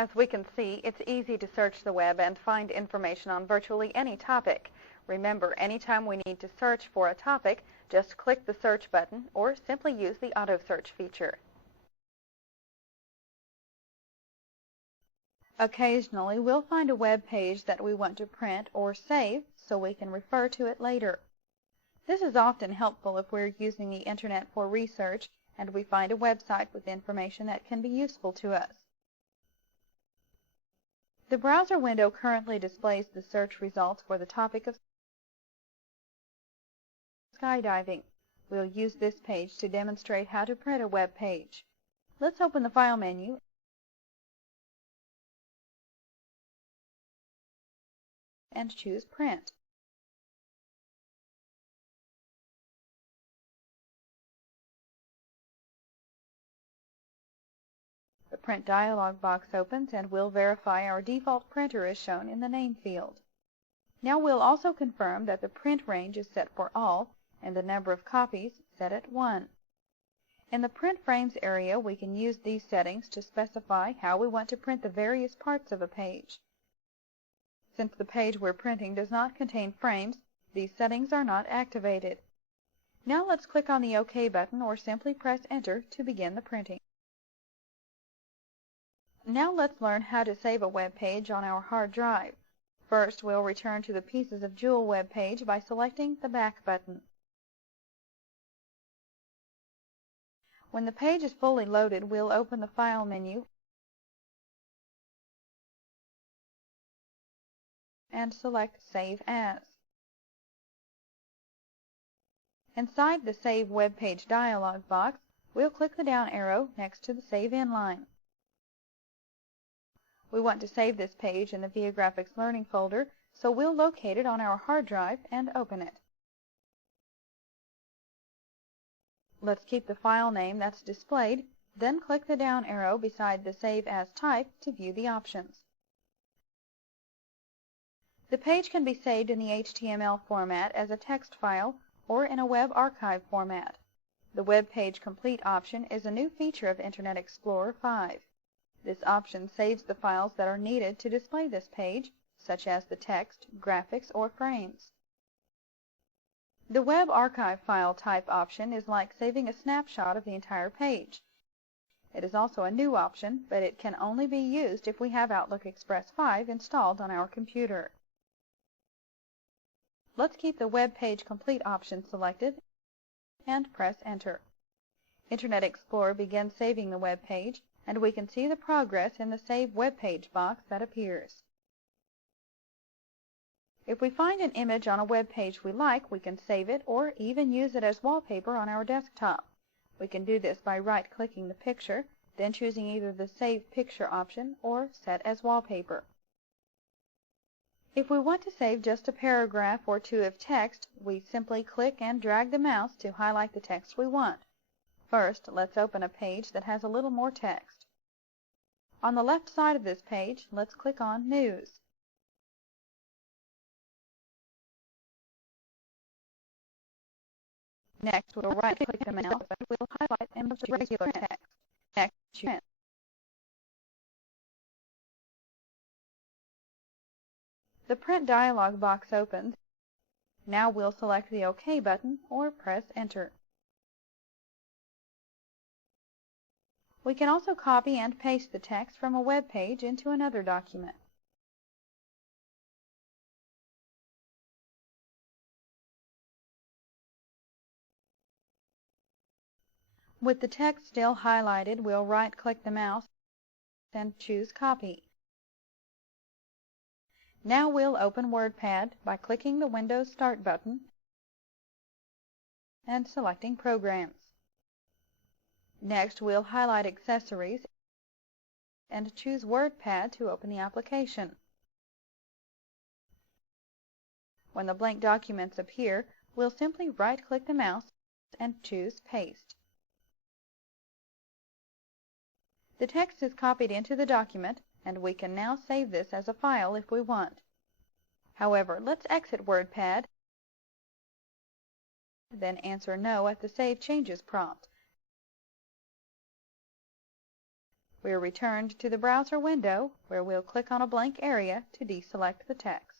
As we can see, it's easy to search the web and find information on virtually any topic. Remember, anytime we need to search for a topic, just click the search button or simply use the auto search feature. Occasionally, we'll find a web page that we want to print or save so we can refer to it later. This is often helpful if we're using the Internet for research and we find a website with information that can be useful to us. The browser window currently displays the search results for the topic of skydiving. We'll use this page to demonstrate how to print a web page. Let's open the File menu and choose Print. The Print dialog box opens and we'll verify our default printer is shown in the name field. Now we'll also confirm that the print range is set for all and the number of copies set at 1. In the Print Frames area, we can use these settings to specify how we want to print the various parts of a page. Since the page we're printing does not contain frames, these settings are not activated. Now let's click on the OK button or simply press Enter to begin the printing. Now let's learn how to save a web page on our hard drive. First, we'll return to the Pieces of Jewel web page by selecting the Back button. When the page is fully loaded, we'll open the File menu and select Save As. Inside the Save Web Page dialog box, we'll click the down arrow next to the Save In line. We want to save this page in the Viagrafix Learning folder, so we'll locate it on our hard drive and open it. Let's keep the file name that's displayed, then click the down arrow beside the Save As type to view the options. The page can be saved in the HTML format as a text file or in a web archive format. The Web Page Complete option is a new feature of Internet Explorer 5. This option saves the files that are needed to display this page, such as the text, graphics, or frames. The Web Archive File Type option is like saving a snapshot of the entire page. It is also a new option, but it can only be used if we have Outlook Express 5 installed on our computer. Let's keep the Web Page Complete option selected and press Enter. Internet Explorer begins saving the web page, and we can see the progress in the Save Web Page box that appears. If we find an image on a web page we like, we can save it or even use it as wallpaper on our desktop. We can do this by right-clicking the picture, then choosing either the Save Picture option or Set as Wallpaper. If we want to save just a paragraph or two of text, we simply click and drag the mouse to highlight the text we want. First, let's open a page that has a little more text. On the left side of this page, let's click on News. Next, we'll right-click the mouse and we'll highlight and choose regular text. Next, print. The Print dialog box opens. Now we'll select the OK button or press Enter. We can also copy and paste the text from a web page into another document. With the text still highlighted, we'll right-click the mouse and choose Copy. Now we'll open WordPad by clicking the Windows Start button and selecting Programs. Next, we'll highlight Accessories and choose WordPad to open the application. When the blank documents appear, we'll simply right-click the mouse and choose Paste. The text is copied into the document, and we can now save this as a file if we want. However, let's exit WordPad, then answer No at the Save Changes prompt. We are returned to the browser window where we'll click on a blank area to deselect the text.